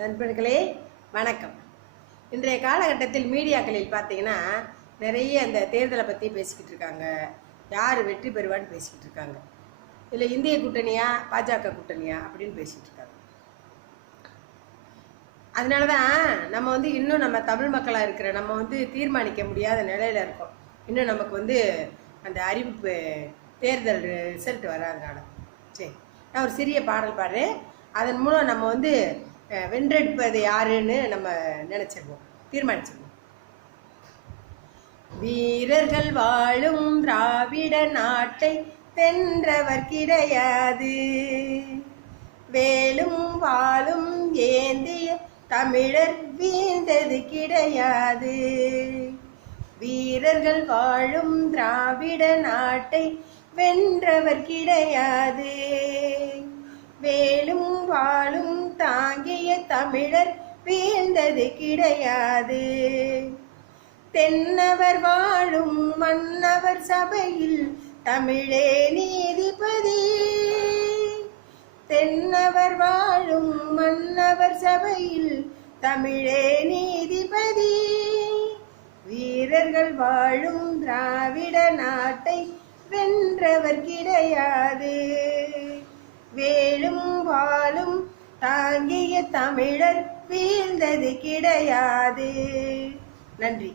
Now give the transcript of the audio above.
நண்பர்களே வணக்கம். இன்றைய காலகட்டத்தில் மீடியாக்களில் பார்த்தீங்கன்னா நிறைய அந்த தேர்தலை பற்றி பேசிக்கிட்டு இருக்காங்க. யார் வெற்றி பெறுவான்னு பேசிக்கிட்டு இருக்காங்க. இல்லை இந்திய கூட்டணியா பாஜக கூட்டணியா அப்படின்னு பேசிகிட்டு இருக்காங்க. அதனால தான் நம்ம இன்னும் நம்ம தமிழ் மக்களாக இருக்கிற நம்ம தீர்மானிக்க முடியாத நிலையில் இருக்கோம். இன்னும் நமக்கு அந்த அறிவிப்பு தேர்தல் ரிசல்ட் வராதனால. சரி, நான் ஒரு சிறிய பாடல் பாடுறேன். அதன் மூலம் நம்ம வென்றெடுப்பது யாருன்னு நம்ம நினைச்சிருவோம், தீர்மானிச்சிருவோம். வீரர்கள் வாழும் திராவிட நாட்டை வென்றவர் கிடையாது, வேலும் வாழும் ஏந்திய தமிழர் வீழ்ந்தது கிடையாது. வீரர்கள் வாழும் திராவிட நாட்டை வென்றவர் கிடையாது, வேலும் வாழும் தாங்கிய தமிழர் வீழ்ந்தது கிடையாது. தென்னவர் வாழும் மன்னவர் சபையில் தமிழே நீதிபதி, தென்னவர் வாழும் மன்னவர் சபையில் தமிழே நீதிபதி. வீரர்கள் வாழும் திராவிட நாட்டை வென்றவர் கிடையாது, வேலும் வாழும் தாங்கிய தமிழர் வீழ்ந்தது கிடையாது. நன்றி.